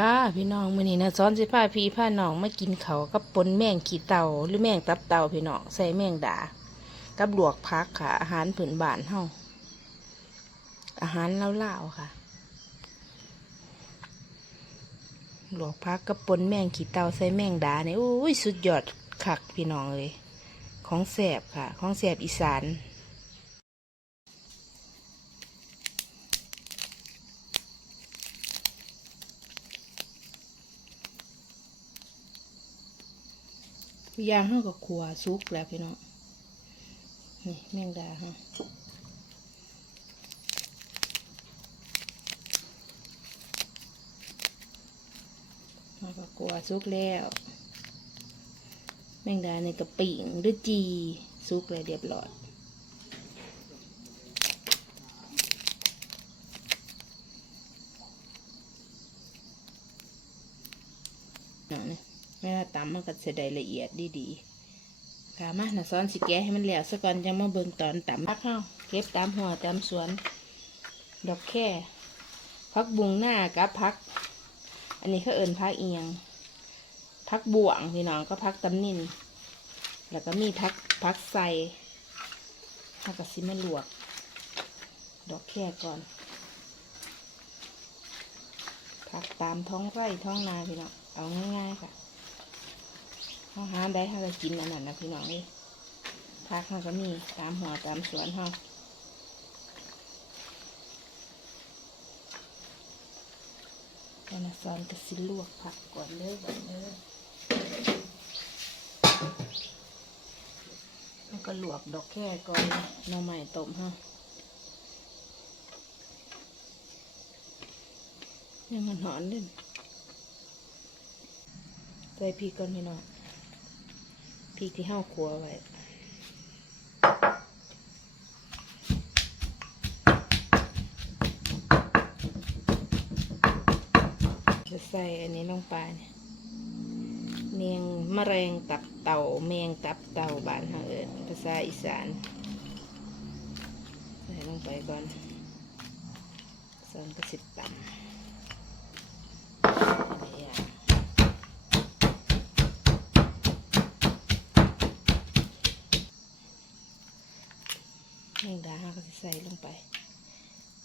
ค่ะพี่น้องมื้อนี้นะซ้อนสิพาพี่พาน้องมากินเขากับปนแมงขี้เต่าหรือแมงตับเต่าพี่น้องใส่แมงดา กับลวกพักค่ะ อาหารผืนบ้านเฮาอาหารเล่าวๆค่ะหลวกพักกับปนแมงขี้เต่าใส่แมงดาเนี่ยอุ้ยสุดยอดคักพี่น้องเลย ของแสบค่ะ ของแสบอีสาน ยางเฮาก็ขัวซุกแล้วพี่น้องนี่แมงดาเฮาเฮาก็ขัวซุกแล้ว แมงดาในกระปิ่งหรือจีซุกเลยเรียบร้อยเนาะนี่เวลาตำมันก็จะได้ละเอียดดีๆค่ะมาน่ะซ้อนสิแกะให้มันแล้วซะก่อนจะมาเบิ่งตอนตำพักเฮาเก็บตามหัวตามสวน ดอกแค่พักบุงหน้ากับพัก อันนี้เขาเอิญพักเอียงพักบ่วงพี่น้องก็พักตำนินแล้วก็มีพักพักใส่พักกระซิมะลวก ดอกแค่ก่อน พักตามท้องไร่ท้องนาพี่น้องเอาง่ายๆค่ะ เขาหาได้ถ้าเรากินอันนั้นนะพี่น้องนี่พักเขาก็มีตามหัวตามสวนเขาแต่นะซอนกระสิลวกผักก่อนเลยก่อนเลยแล้วก็ลวกดอกแค่ก่อนหน่อไม้ต้มฮะยังมันหอนเด่นใส่พริกก่อนพี่น้อง พริกที่ห้าครัวไว้จะใส่อันนี้ลงไปเนี่ยเมียงมะเร็งตับเต่าเมียงตับเต่าบ้านเฮาเอิ้นภาษาอีสานใส่ลงไปก่อนส่วนกระสิบตำเนี่ย แมงดาเราก็จะใส่ลงไป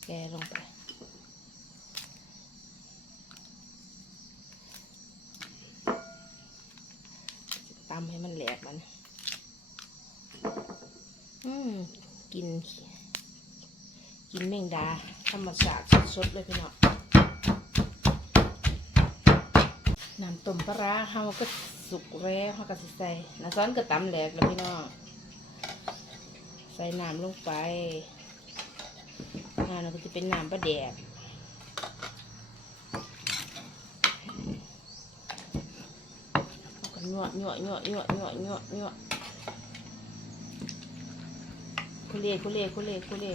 แกลงไป ตำให้มันแหลกมันอืมกิน กินแมงดาธรรมชาติสดๆเลยพี่น้องน้ำต้มปลาเฮาก็สุกแล้วเฮาก็ใส่น้ำซ้อนก็ตำแหลกแล้วพี่น้อง ใส่น้ำลงไปน้ำก็จะเป็นน้ำปลาแดกแล้วก็ยั่วยั่วยั่วยั่วยั่วยั่วยั่วคุเล่คุเล่คุเล่คุเล่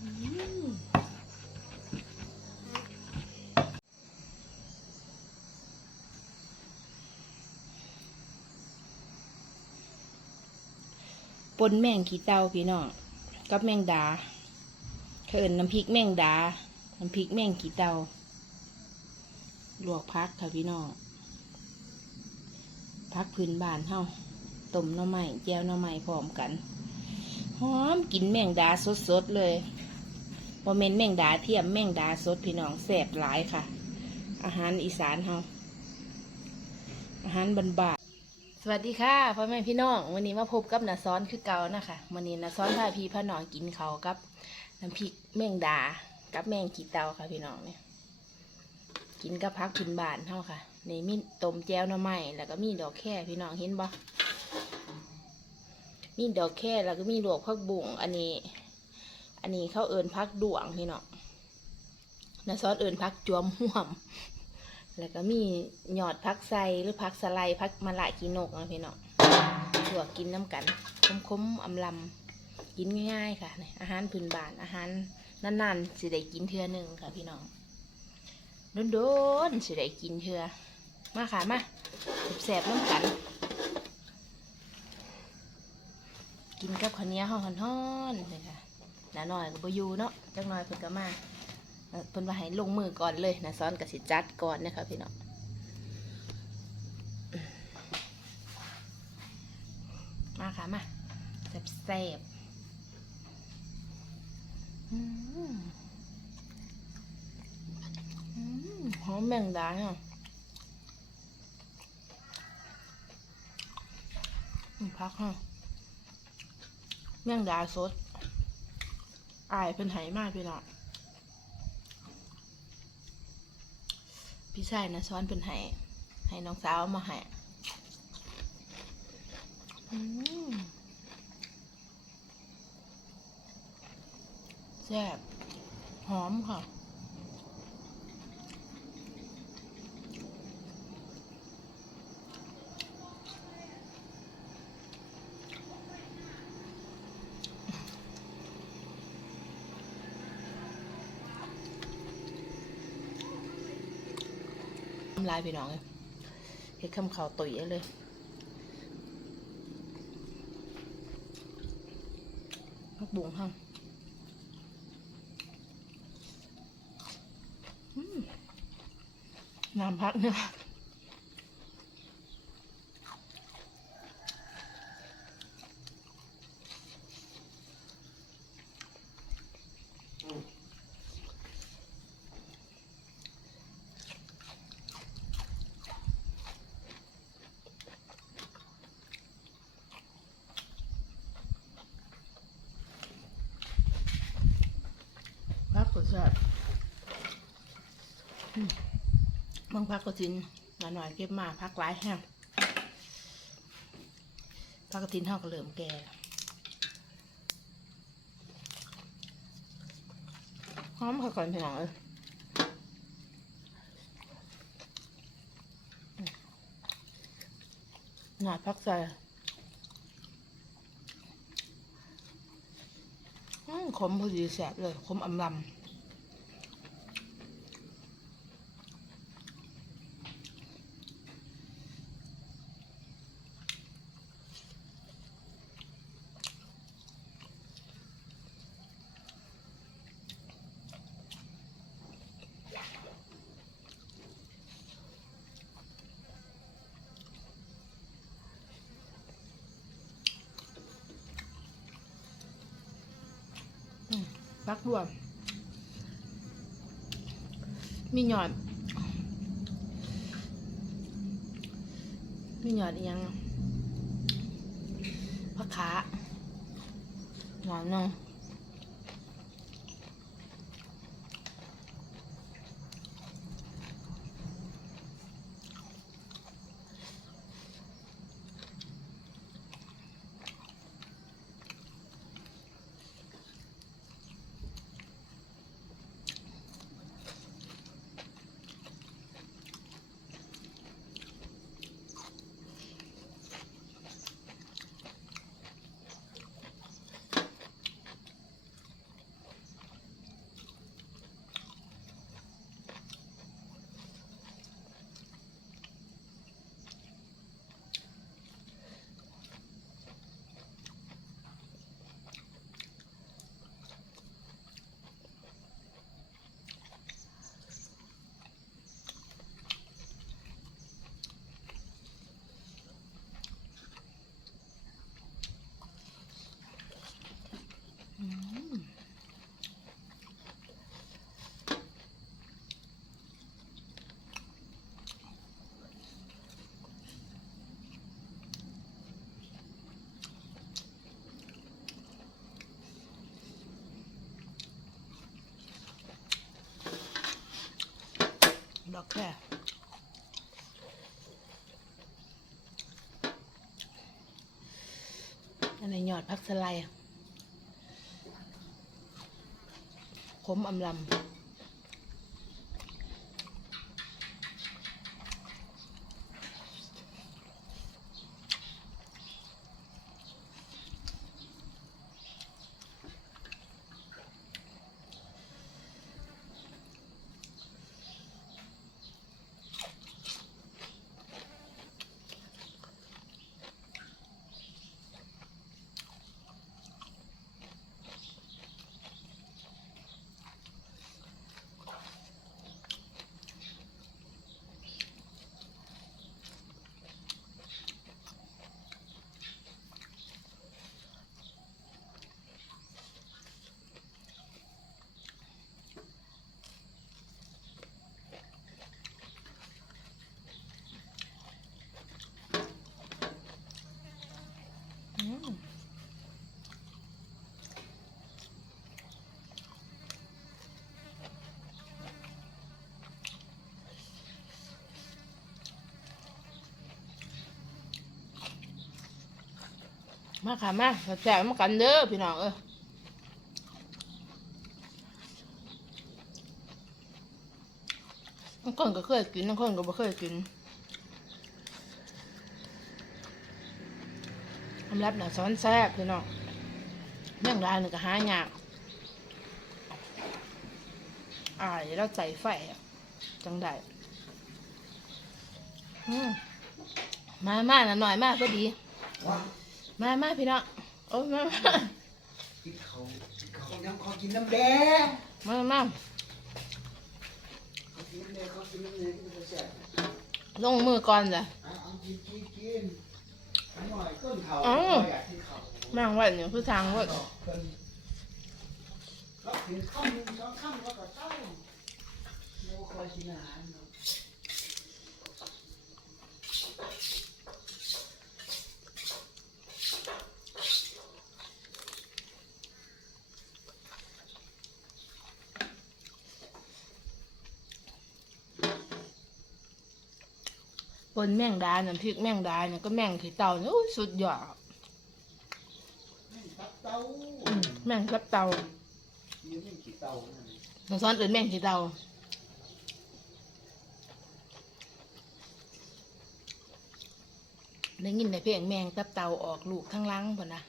อืม ป นแมงขี้เต่าพี่น้องกับแมงดาเขินน้ำพริกแมงดา น้ำพริกแมงขี้เต่าลวกพักค่ะพี่น้องพักพื้นบ้านเฮาต้มหน่อไม้แจ่วหน่อไม้พร้อมกัน หอมกินแมงดาสดๆเลยบ่เมนแมงดาเทียมแมงดาสดพี่น้องแซ่บหลายค่ะ อาหารอีสานเฮาอาหารบ้านๆ สวัสดีค่ะพ่อแม่พี่น้องวันนี้มาพบกับนาซ้อนคือเก่านะคะวันนี้นาซ้อนพาพี่พาน้องกินเขากับน้ำพริกแมงดา กับแมงกีเตาค่ะพี่น้องเนี่ยกินกับพักกินบานเท่าค่ะในมีต้มแจ่วหน่อไม้แล้วก็มีดอกแค่พี่น้องเห็นบ่มีดอกแค่แล้วก็มีหลวกผักบุ้งอันนี้ อันนี้เขาเอิญพักดวงพี่น้องนาซ้อนเอิญพักจวมห่วม แล้วก็มีหยอดพักไซหรือพักสไลด์พักมะละกีนกนะพี่น้องถั่วกินน้ำกันคมๆอำลำกินง่ายๆค่ะอาหารพื้นบ้านอาหารนานๆสิได้กินเทื่อหนึ่งค่ะพี่น้องโดนๆสิได้กินเทื่อมาค่ะมาแสบน้ำกัน กินกับข้าวเหนียวห่อนๆเลยค่ะน้าน้อยก็บ่อยู่เนาะจักหน่อยเพิ่นก็มา เพิ่นว่าให้ลงมือก่อนเลยนะซ้อนก็สิจัดก่อนนะคะพี่น้องมาค่ะมาแซ่บๆอืมอืมหอมแมงดาเนาะพักฮะแมงดาสดอายเป็นไหมากพี่น้อง พี่ชายนะซ้อนเป็นไหให้น้องสาวเอามาให้อืมแซ่บหอมค่ะ ลายพี่น้องเลยเฮ็ดคำเขาวตุ๋ยเลยพักบุ้งห้างน้ำพักเนี่ย บางพักก็จินหน่อยๆเก็บมาพักหลายแห้งพักกระตินเท่าก็เริ่มแก่หอมค่ะก่อนพี่น้องเอ้ยอืมหนาพักใส่อืมขมพอดีแสบเลย ขมอำลำ พักรวมมีหยอด มีหยอดอีกยังพักขาหยอดเนาะอืม ดอกแค่อันนี้หยอดพักสไลด์ขมอำลำ มาค่ะมาแซ่บมากันเด้อพี่น้องเอ้ยบางคนก็เคยกินบางคนก็บ่เคยกินสำรับหน้าซ้อนแซ่บพี่น้องเรื่องราวนี่งก็หายากอายแล้วใจไฟจังได้มามาหน่ะหน่อยมากก็ดี มามาพี่น้องโอ้ยมามากินเขากินเขาน้ำเขากินน้ำแดงมามาเขากินน้ำแดงเขากินน้ำแดงกินน้ำแซ่บลงมือก่อนจ้ะเอาเอากินกินกินอันหน่อยต้นเขาอ้าวอยากกินเขาแม่งไว้เนี่ยคือทางไว้ดอกเพิ่นเขากินข้าวหนึ่งสองข้าวแล้วก็เต้าแล้วคอยกินอาหาร ปนแม่งดาน้ำพริกแม่งดาเนี่ยก็แม่งขี้เต่าเนี่ยโอ้ยสุดยอดแม่งตับเต้าอืมแม่งกับเต่านี่แม่งขี้เต้านั่นสงซ้อนอื่นแม่งขี้เต่าได้ยินแต่เพลงแมงตับเต่าออกลูกทั้งหลังป่ะนะ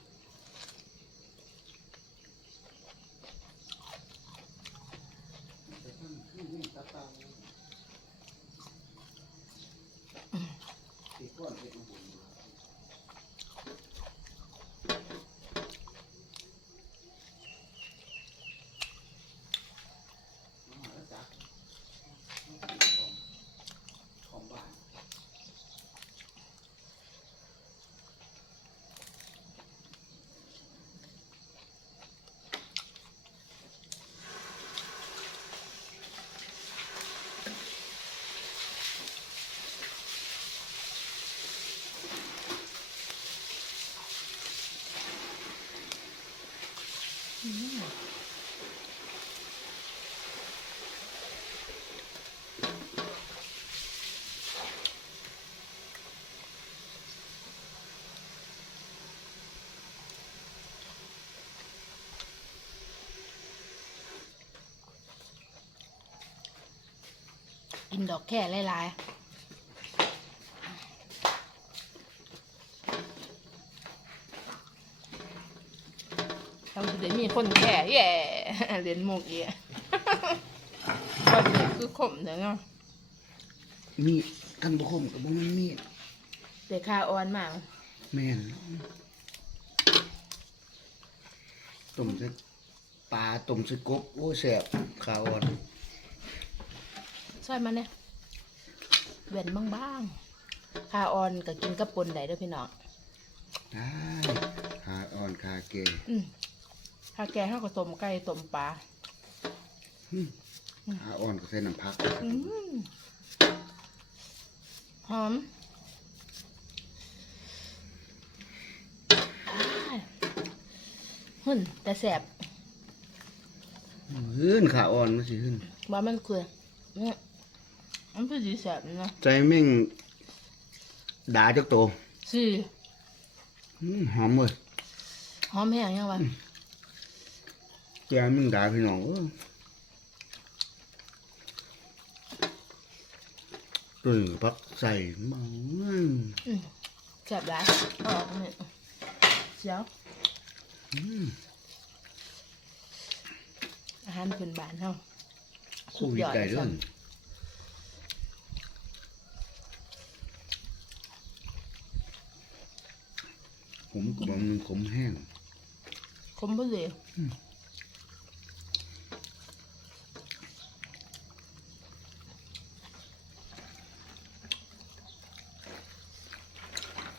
แต่ท่านคือแม่งตับเต้าติดก้อนเห็ดอุบลอยู่มาหาแล้วจ้ะของของบ้าน กินดอกแค่หลายๆต้องจะได้มี คนแค่แย่เรียนมุกเย่วันนี้คือขมเดี๋ยวเนาะมีดกันบุคมกับบุมันมีดเด็กคาอ่อนมากแม่นต้มใส่ปลาต้มใส่กบโอ้แสบขาวอ่อนช่วยมันเนี่ยแหวนบางๆคาอ่อนก็กินกับปนได้เด้วยพี่น้องได้ขาอ่อนขาเกอืม คาแกงข้าวก็ต้มไก่ต้มปลาขาอ่อนก็ใส่น้ำผักอืมหอมอ้ายหุ่นแต่แสบหื้นขาอ่อนมันสิหื้นว่ามันคือเนี่ยมันคือสีแสบเนาะใจแม่งด่าจักโตสี่อื้อหอมเลยหอมแห้งยังวะ แกมึงด่าพี่น้องเออตัวนี้ก็พักใส่มาอื้ออืมแสบหลายเอาออกเนี่ยเสียวอืมอาหารพื้นบ้านเฮาคู่ดีใจเรื่องผมก็บอกมันขมแห้งคมบ่เลยอืม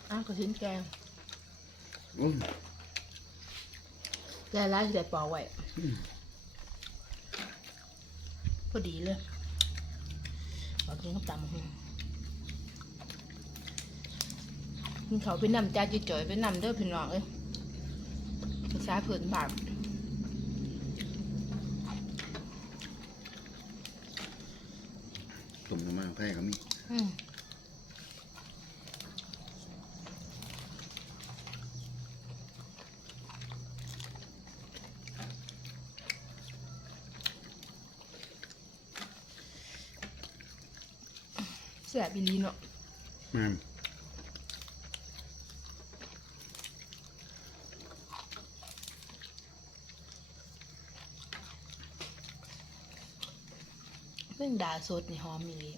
อ้าวก็ ชิ้นแกงโอ้ยแกร้ายแต่ปอกไว้อืมพอดีเลยปอกกินกับตำหูกินเขาวไปนำจ้าจ่อยๆไปนำเด้อพี่น้องเอ้ยภาษาเผื่นบาทต้มน้ำมันไผ่ก็มีอืม แสบอีหลีเนาะแม่นแม่งดาสดนี่หอมอีหลี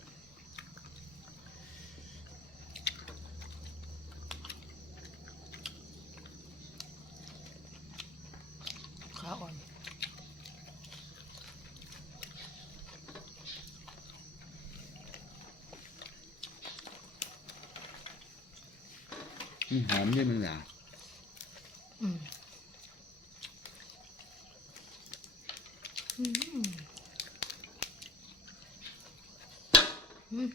ข้าวอ่อน มันหอมด้วยมันล่ะอืมอืมอืม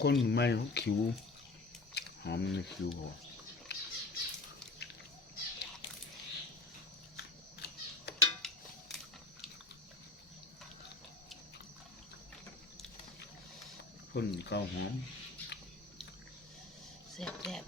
คนไม่คิวหอมในคิวเข คนเกาหอม แซ่บแซ่บ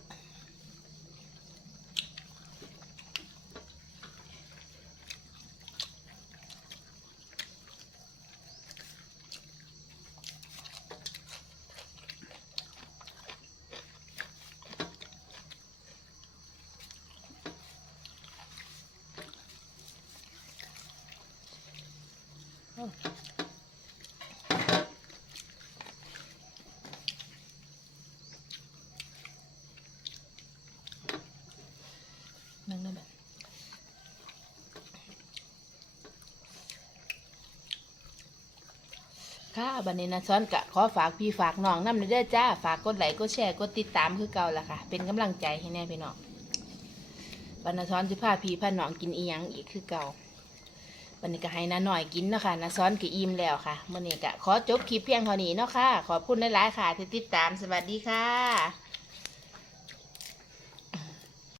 ค่ะบันนี้นะซ้อนกะขอฝากพี่ฝากน้องน้ำเด้อจ้า ฝากกดไลค์กดแชร์กดติดตามคือเก่าละค่ะ เป็นกำลังใจให้แน่พี่น้องบันนะซ้อนจะพาพี่พาน้องกินอีหยังอีกคือเก่าบันนี้ก็ให้น้าหน่อยกินเนาะค่ะนาซ้อนก็อิ่มแล้วค่ะมื่อนี้ก็ขอจบคลิปเพียงเท่านี้เนาะค่ะ ขอบคุณหลายๆค่ะที่ติดตามสวัสดีค่ะ